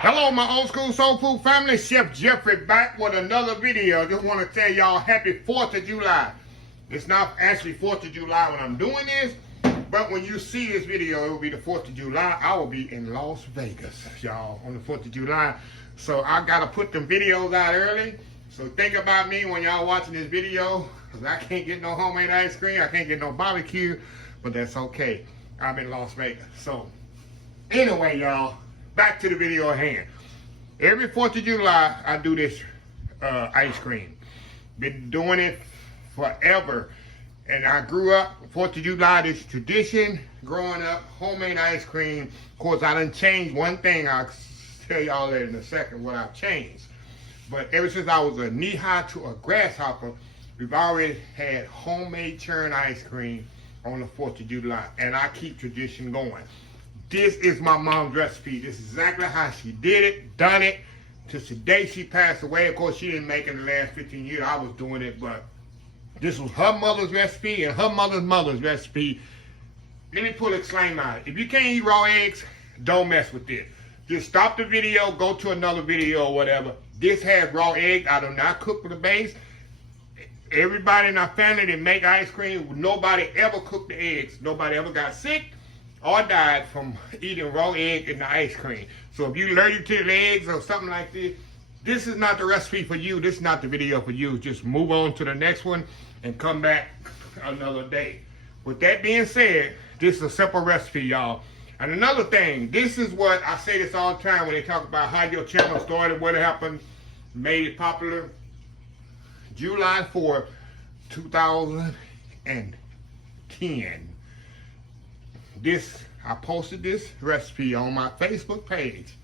Hello, my old school soul food family. Chef Jeffrey back with another video. Just want to tell y'all happy 4th of July. It's not actually 4th of July when I'm doing this, but when you see this video, it will be the 4th of July. I will be in Las Vegas, y'all, on the 4th of July. So I got to put them videos out early. So think about me when y'all watching this video, because I can't get no homemade ice cream. I can't get no barbecue, but that's okay. I'm in Las Vegas. So anyway, y'all, back to the video at hand. Every 4th of July, I do this ice cream. Been doing it forever. And I grew up, 4th of July, this tradition, growing up, homemade ice cream. Of course, I done changed one thing. I'll tell y'all that in a second, what I've changed. But ever since I was a knee-high to a grasshopper, we've already had homemade churn ice cream on the 4th of July. And I keep tradition going. This is my mom's recipe. This is exactly how she did it, done it. To the day she passed away. Of course, she didn't make it in the last 15 years. I was doing it, but this was her mother's recipe and her mother's recipe. Let me pull a disclaimer out. If you can't eat raw eggs, don't mess with this. Just stop the video, go to another video or whatever. This has raw eggs. I do not cook for the base. Everybody in our family that make ice cream, nobody ever cooked the eggs. Nobody ever got sick or died from eating raw egg in the ice cream. So if you're allergic to the eggs or something like this, this is not the recipe for you. This is not the video for you. Just move on to the next one and come back another day. With that being said, this is a simple recipe, y'all. And another thing, this is what I say this all the time when they talk about how your channel started, what happened, made it popular. July 4th, 2010. I posted this recipe on my Facebook page.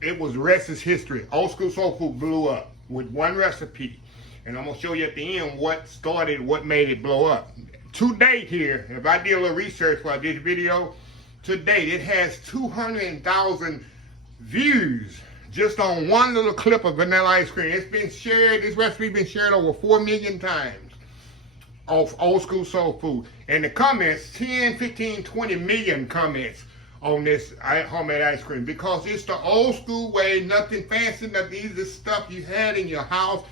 It was the rest is history. Old School Soul Food blew up with one recipe. And I'm going to show you at the end what started, what made it blow up. To date here, if I did a little research for this video, to date it has 200,000 views just on one little clip of vanilla ice cream. It's been shared, this recipe been shared over 4 million times of Old School Soul Food. And the comments, 10, 15, 20 million comments on this homemade ice cream, because it's the old school way, nothing fancy, nothing easy stuff you had in your house,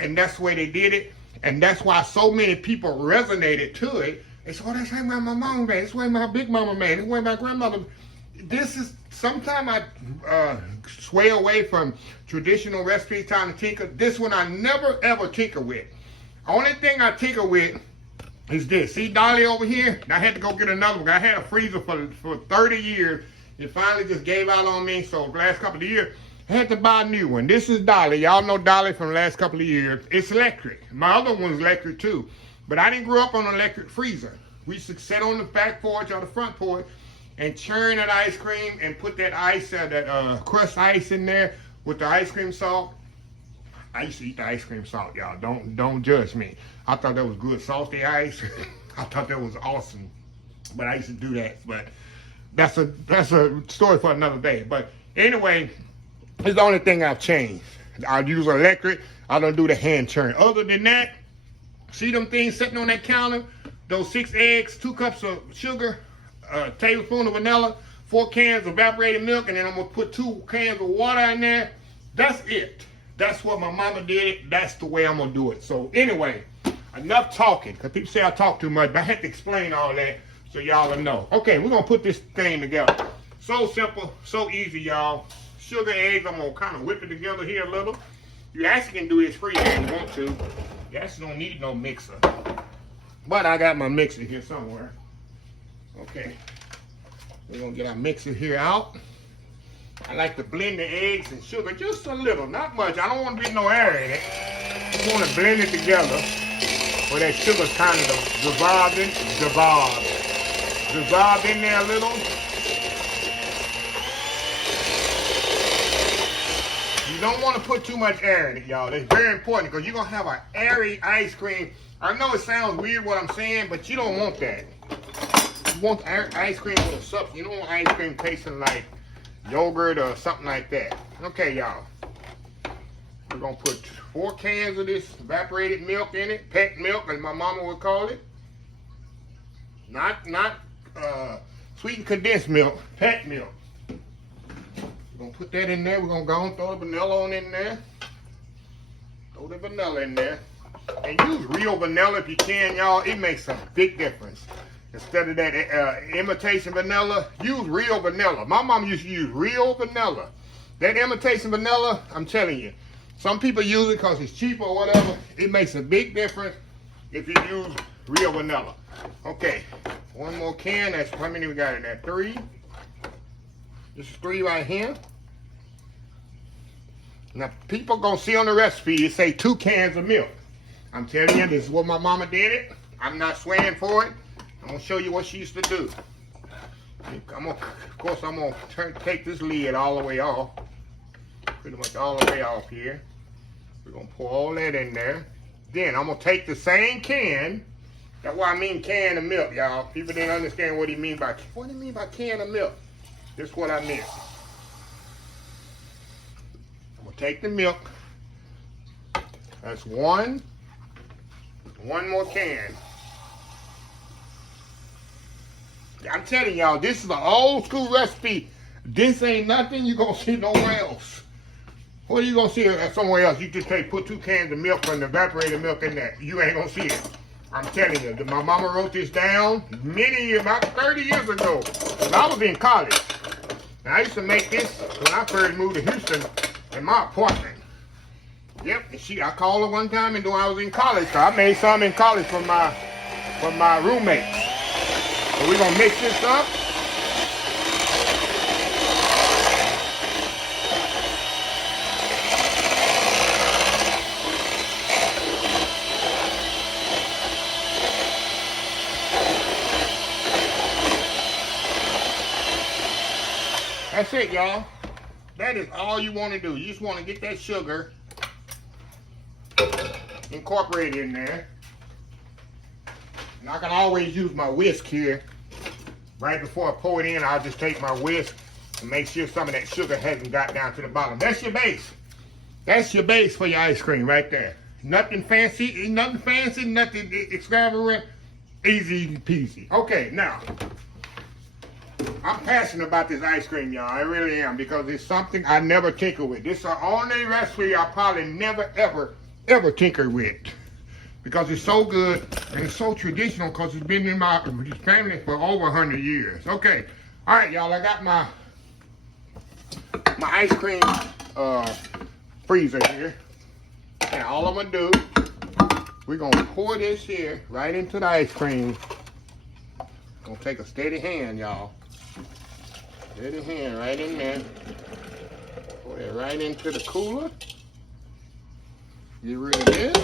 and that's the way they did it. And that's why so many people resonated to it. They said, oh, that's how my mom made, that's the way my big mama made, that's the way my grandmother. This is, sometimes I sway away from traditional recipes, trying to tinker. This one I never ever tinker with. Only thing I tinker with is this. See Dolly over here? I had to go get another one. I had a freezer for 30 years. It finally just gave out on me. So the last couple of years, I had to buy a new one. This is Dolly. Y'all know Dolly from the last couple of years. It's electric. My other one's electric too. But I didn't grow up on an electric freezer. We used to sit on the back porch or the front porch and churn that ice cream and put that ice, that crushed ice in there with the ice cream salt. I used to eat the ice cream salt, y'all. Don't judge me. I thought that was good salty ice. I thought that was awesome. But I used to do that. But that's a story for another day. But anyway, it's the only thing I've changed. I use electric. I don't do the hand churn. Other than that, see them things sitting on that counter? Those 6 eggs, 2 cups of sugar, a tablespoon of vanilla, 4 cans of evaporated milk, and then I'm going to put 2 cans of water in there. That's it. That's what my mama did. That's the way I'm going to do it. So anyway, enough talking, because people say I talk too much, but I had to explain all that so y'all will know. Okay, we're going to put this thing together. So simple, so easy, y'all. Sugar, eggs, I'm going to kind of whip it together here a little. You actually can do this free if you want to. You actually don't need no mixer. But I got my mixer here somewhere. Okay, we're going to get our mixer here out. I like to blend the eggs and sugar just a little, not much. I don't want to get no air in it. I want to blend it together where that sugar's kind of dissolved in there a little. You don't want to put too much air in it, y'all. That's very important, because you're going to have an airy ice cream. I know it sounds weird what I'm saying, but you don't want that. You want ice cream with a substance. You don't want ice cream tasting like yogurt or something like that. Okay, y'all. We're going to put 4 cans of this evaporated milk in it. Pet milk, as my mama would call it. Not sweetened condensed milk. Pet milk. We're put that in there. We're gonna go and throw the vanilla on in there. Throw the vanilla in there. And use real vanilla if you can, y'all. It makes a big difference. Instead of that imitation vanilla, use real vanilla. My mom used to use real vanilla. That imitation vanilla, I'm telling you, some people use it because it's cheap or whatever. It makes a big difference if you use real vanilla. Okay, one more can. That's how many we got in there? 3. This is 3 right here. Now, people gonna see on the recipe, it say 2 cans of milk. I'm telling you, this is what my mama did it. I'm not swearing for it. I'm gonna show you what she used to do. Of course, I'm gonna take this lid all the way off. Pretty much all the way off here. We're gonna pour all that in there. Then I'm gonna take the same can. That's why I mean can of milk, y'all. People didn't understand what he mean by can of milk. This is what I meant. I'm gonna take the milk. That's one more can. I'm telling y'all, this is an old school recipe. This ain't nothing you gonna see nowhere else. What are you gonna see somewhere else? You just put 2 cans of milk and evaporated milk in there. You ain't gonna see it. I'm telling you, my mama wrote this down many years, about 30 years ago, when I was in college. And I used to make this when I first moved to Houston in my apartment. Yep, and I called her one time and when I was in college, so I made some in college for my roommate. So we're gonna mix this up. That's it, y'all. That is all you want to do. You just want to get that sugar incorporated in there. And I can always use my whisk here. Right before I pour it in, I'll just take my whisk and make sure some of that sugar hasn't got down to the bottom. That's your base. That's your base for your ice cream right there. Nothing fancy, nothing extravagant. Easy peasy. Okay, now, I'm passionate about this ice cream, y'all. I really am, because it's something I never tinker with. This is the only recipe I probably never, ever tinker with. Because it's so good and it's so traditional, because it's been in my family for over 100 years. Okay. All right, y'all. I got my ice cream freezer here. And all I'm going to do, we're going to pour this here right into the ice cream. Going to take a steady hand, y'all. Steady hand right in there. Pour it right into the cooler. Get rid of this.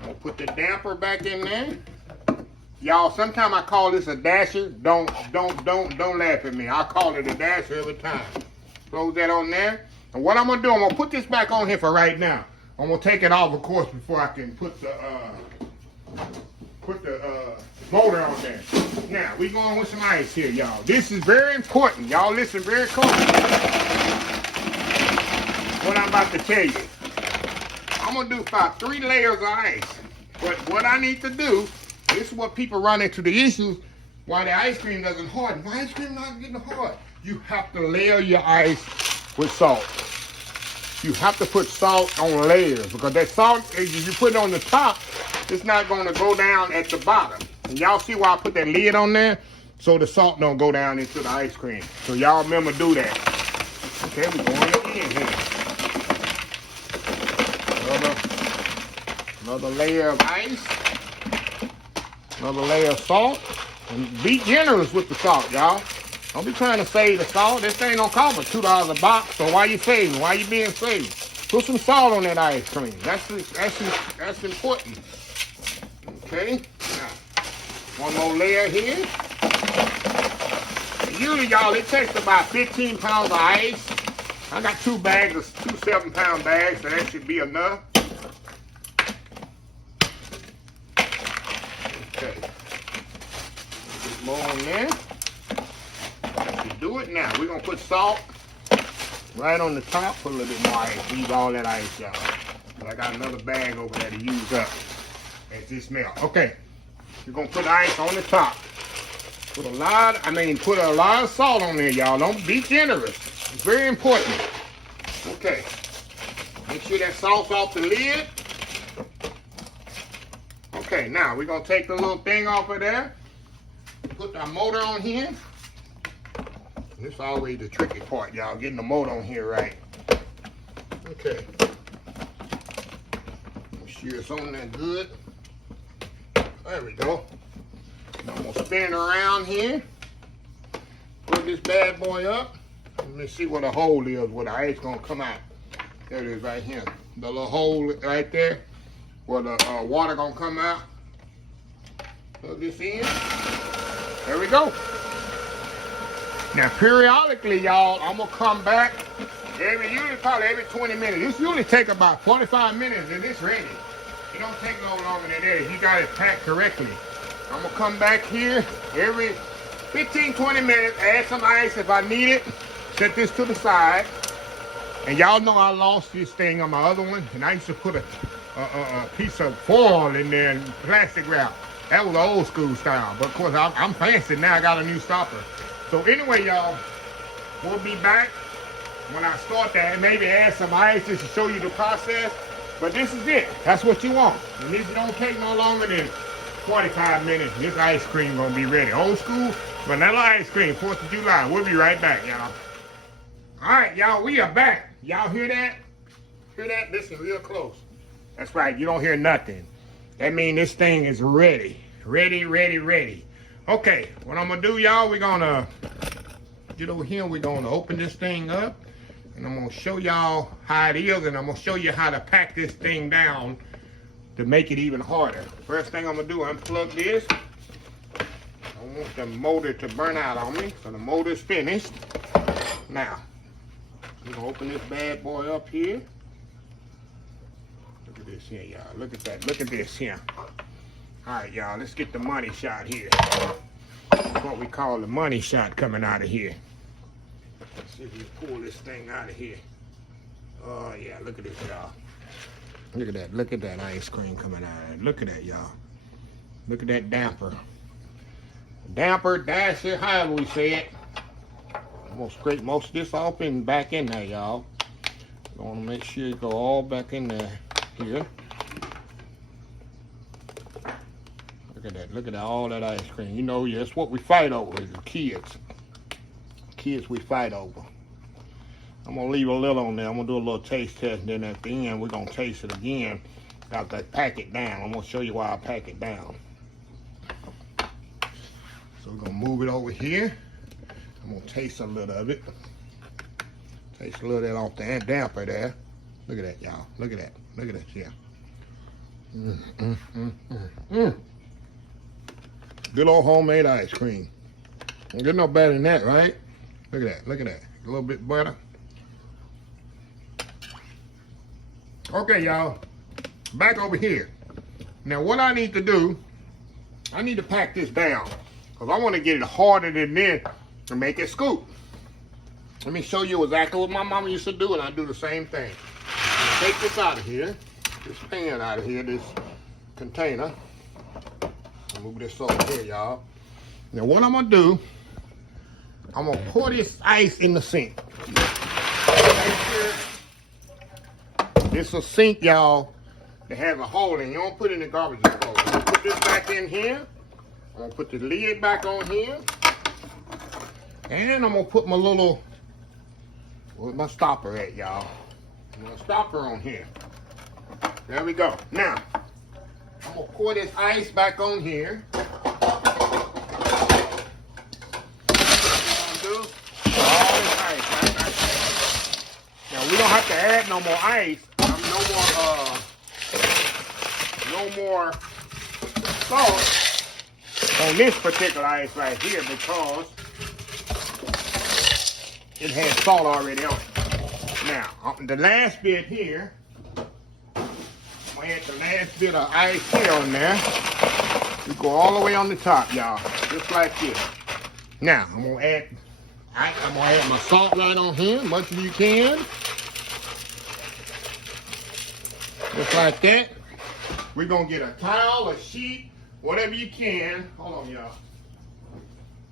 I'm gonna put the damper back in there. Y'all, sometimes I call this a dasher. Don't laugh at me. I call it a dasher every time. Close that on there. And what I'm gonna do, I'm gonna put this back on here for right now. I'm gonna take it off, of course, before I can put the motor on there. Now, we going with some ice here, y'all. This is very important. Y'all listen very closely. What I'm about to tell you. I'm gonna do about 3 layers of ice. But what I need to do, this is what people run into the issues why the ice cream doesn't harden. Why ice cream not getting hard? You have to layer your ice with salt. You have to put salt on layers, because that salt, if you put it on the top, it's not gonna go down at the bottom. And y'all see why I put that lid on there? So the salt don't go down into the ice cream. So y'all remember do that. Okay, we're going again here. Another layer of ice. Another layer of salt. And be generous with the salt, y'all. Don't be trying to save the salt. This ain't gonna cost us $2 a box. So why you saving? Why you being saved? Put some salt on that ice cream. That's important. Okay. Now, one more layer here. Usually, y'all, it takes about 15 pounds of ice. I got 2 bags of 2 7-pound bags, so that should be enough. Okay. Put more on there. You do it now. We're gonna put salt right on the top. Put a little bit more ice. Leave all that ice, y'all. But I got another bag over there to use up as this melt. Okay. We're gonna put ice on the top. Put a lot of salt on there, y'all. Don't be generous. It's very important. Okay. Make sure that salt's off the lid. Okay, now we're gonna take the little thing off of there. Put our motor on here. This is always the tricky part, y'all, getting the motor on here right. Okay. Make sure it's on there good. There we go. Now I'm gonna spin it around here. Put this bad boy up. Let me see where the hole is, where the ice gonna come out. There it is right here. The little hole right there, where the water gonna come out. Plug this in. There we go. Now periodically, y'all, I'm gonna come back usually probably every 20 minutes. This usually take about 45 minutes and it's ready. It don't take no longer than that if you got it packed correctly. I'm gonna come back here every 15, 20 minutes, add some ice if I need it, set this to the side. And y'all know I lost this thing on my other one, and I used to put a piece of foil in there and plastic wrap. That was old school style, but of course I'm fancy now. I got a new stopper. So anyway, y'all, we'll be back when I start that. Maybe add some ice just to show you the process. But this is it. That's what you want. And this don't take no longer than 45 minutes. This ice cream gonna be ready. Old school vanilla ice cream, 4th of July. We'll be right back, y'all. All right, y'all, we are back. Y'all hear that? Hear that? Listen real close. That's right, you don't hear nothing. That means this thing is ready. Ready, ready, ready. Okay, what I'm gonna do, y'all, we're gonna get over here. We're gonna open this thing up. And I'm gonna show y'all how it is, and I'm gonna show you how to pack this thing down to make it even harder. First thing I'm gonna do, unplug this. I don't want the motor to burn out on me, so the motor's finished. Now, I'm gonna open this bad boy up here. Look at this here, y'all. Look at that. Look at this here. All right, y'all, let's get the money shot here. That's what we call the money shot coming out of here. Let's see if we pull this thing out of here. Oh, yeah, look at this, y'all. Look at that. Look at that ice cream coming out of it. Look at that, y'all. Look at that damper. Damper, dasher, however we say it. I'm going to scrape most of this off and back in there, y'all. I want to make sure you go all back in there here. Look at that. Look at that, all that ice cream. You know, that's what we fight over is the kids. Kids we fight over. I'm gonna leave a little on there. I'm gonna do a little taste test, and then at the end we're gonna taste it again after I pack it down. I'm gonna show you why I pack it down. So we're gonna move it over here. I'm gonna taste a little of it. Taste a little of that off the damper there. Look at that, y'all. Look at that. Look at that here. Good old homemade ice cream. Don't get no better than that, right? Look at that, look at that. A little bit better. Okay, y'all, back over here. Now what I need to do, I need to pack this down because I want to get it harder than this to make it scoop. Let me show you exactly what my mama used to do, and I do the same thing. Take this out of here, this pan out of here, this container. Move this over here, y'all. Now what I'm gonna do, I'm gonna pour this ice in the sink. This is a sink, y'all, that has a hole in it. You don't put it in the garbage disposal. I'm gonna put this back in here. I'm gonna put the lid back on here. And I'm gonna put my little, where's my stopper at, y'all? I'm gonna stopper on here. There we go. Now, I'm gonna pour this ice back on here. Now we don't have to add no more ice, no more salt on this particular ice right here because it has salt already on it. Now, the last bit here, I'm gonna add the last bit of ice here on there. We go all the way on the top, y'all, just like this. Now, I'm gonna add my salt right on here, much as you can. Just like that. We're gonna get a towel, a sheet, whatever you can. Hold on, y'all.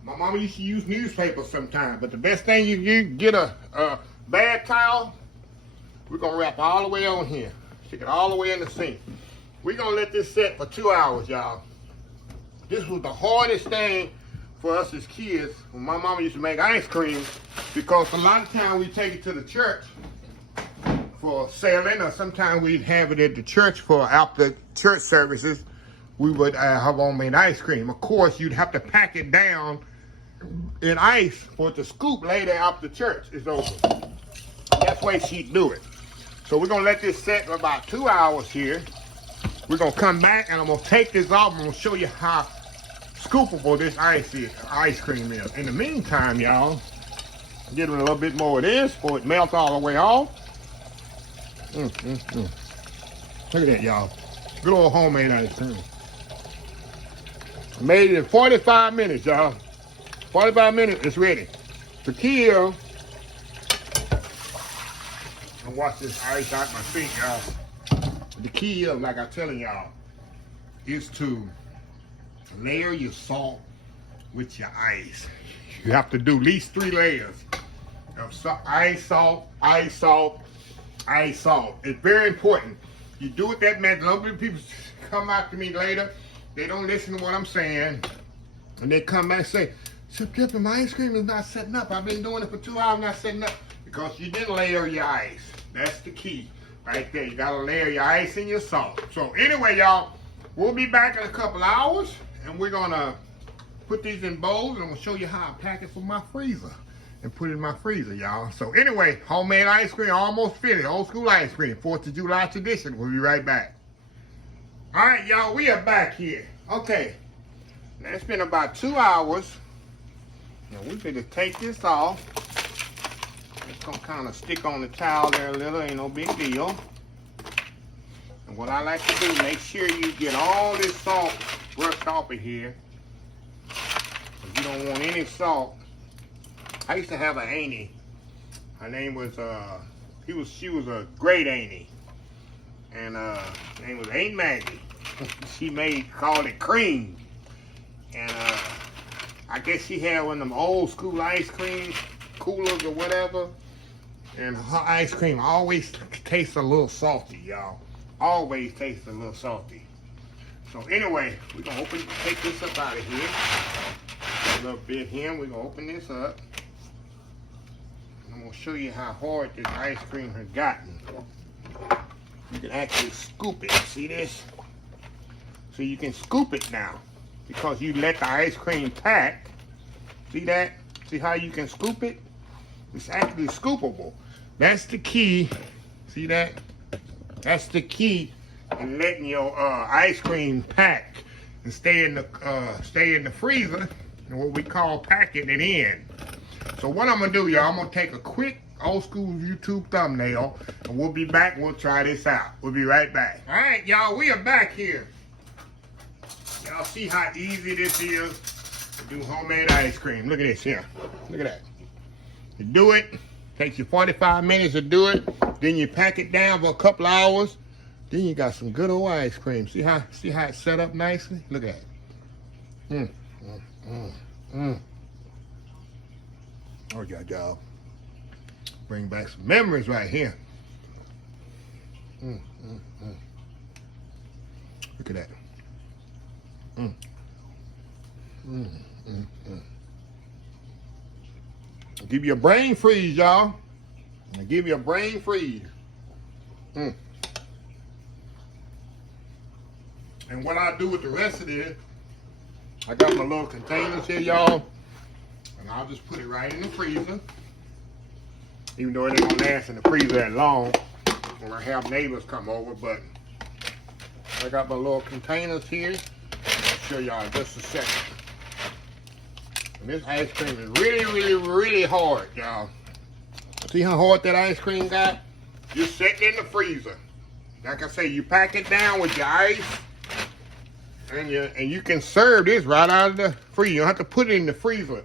My mama used to use newspaper sometimes, but the best thing you get a bad towel. We're gonna wrap all the way on here. Stick it all the way in the sink. We're gonna let this set for 2 hours, y'all. This was the hardest thing for us as kids when my mama used to make ice cream, because a lot of times we take it to the church for selling, or sometimes we'd have it at the church for after church services. We would have homemade ice cream. Of course, you'd have to pack it down in ice for it to scoop later after church is over. That's the way she'd do it. So we're gonna let this set for about 2 hours here. We're gonna come back and I'm gonna take this off and I'm gonna show you how scoopable this ice cream is. In the meantime, y'all, get a little bit more of this before it melts all the way off. Look at that, y'all. Good old homemade ice cream. Made it in 45 minutes, y'all. 45 minutes, it's ready. The key is, and watch this ice out my feet, y'all. The key is, like I'm telling y'all, is to layer your salt with your ice. You have to do at least 3 layers of ice, salt, ice, salt, ice, salt. It's very important. You do it that method. A lot of people come after me later. They don't listen to what I'm saying. And they come back and say, Chip, my ice cream is not setting up. I've been doing it for 2 hours, not setting up. Because you didn't layer your ice. That's the key right there. You gotta layer your ice and your salt. So anyway, y'all, we'll be back in a couple hours. And we're gonna put these in bowls and I'm gonna show you how I pack it for my freezer. And put it in my freezer, y'all. So anyway, homemade ice cream almost finished. Old school ice cream, 4th of July tradition. We'll be right back. All right, y'all, we are back here. Okay, now it's been about 2 hours. Now we're gonna take this off. It's gonna kind of stick on the towel there a little, ain't no big deal. And what I like to do, make sure you get all this salt brushed off of here. You don't want any salt. I used to have an auntie. Her name was she was a great auntie. And her name was Aunt Maggie. She called it cream. And I guess she had one of them old school ice cream coolers or whatever. And her ice cream always tastes a little salty, y'all. Always tastes a little salty. So anyway, we're gonna take this up out of here. A little bit here, we're gonna open this up. And I'm gonna show you how hard this ice cream has gotten. You can actually scoop it. See this? So you can scoop it now because you let the ice cream pack. See that? See how you can scoop it? It's actually scoopable. That's the key. See that? That's the key in letting your ice cream pack and stay in the freezer, and what we call packing it in. So what I'm gonna do, y'all, I'm gonna take a quick old school YouTube thumbnail and we'll be back and we'll try this out. We'll be right back. All right, y'all, we are back here. Y'all see how easy this is to do homemade ice cream. Look at this here. Look at that. You do it, takes you 45 minutes to do it, then you pack it down for a couple hours, then you got some good old ice cream. See how it's set up nicely? Look at it. Oh, y'all. Bring back some memories right here. Look at that. I'll give you a brain freeze, y'all. I'll give you a brain freeze. And what I do with the rest of this, I got my little containers here, y'all. And I'll just put it right in the freezer. Even though it ain't gonna last in the freezer that long when I have neighbors come over, but I got my little containers here. I'll show y'all in just a second. And this ice cream is really hard, y'all. See how hard that ice cream got? Just sitting in the freezer. Like I say, you pack it down with your ice, and you can serve this right out of the freezer. You don't have to put it in the freezer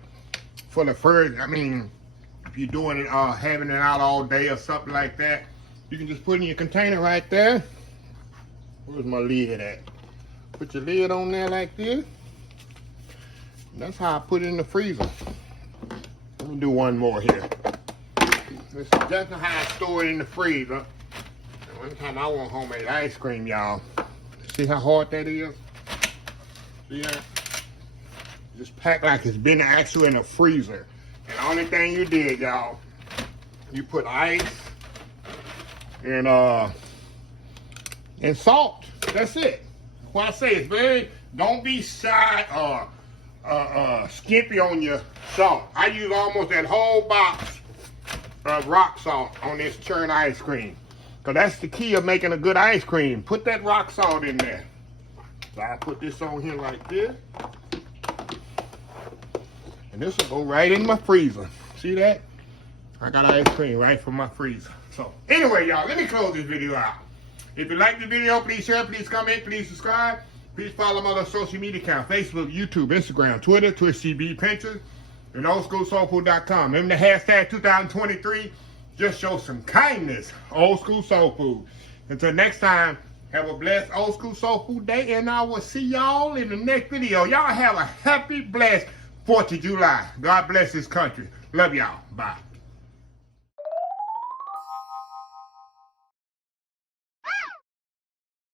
for the first. I mean, if you're doing it, having it out all day or something like that, you can just put it in your container right there. Where's my lid at? Put your lid on there like this. That's how I put it in the freezer. Let me do one more here. This is just how I store it in the freezer. One time I want homemade ice cream, y'all. See how hard that is? See that? Just packed like it's been actually in a freezer. And the only thing you did, y'all, you put ice and salt. That's it. What I say is don't be shy skimpy on your salt. I use almost that whole box of rock salt on this Churn ice cream. Because that's the key of making a good ice cream. Put that rock salt in there. So I put this on here like this. And this will go right in my freezer. See that? I got ice cream right from my freezer. So anyway, y'all, let me close this video out. If you like the video, please share, please comment, please subscribe. Please follow my other social media accounts: Facebook, YouTube, Instagram, Twitter, Twitch TV, Pinterest, and oldschoolsoulfood.com. Remember the hashtag 2023. Just show some kindness. Old School Soul Food. Until next time, have a blessed Old School Soul Food day, and I will see y'all in the next video. Y'all have a happy, blessed 4th of July. God bless this country. Love y'all. Bye.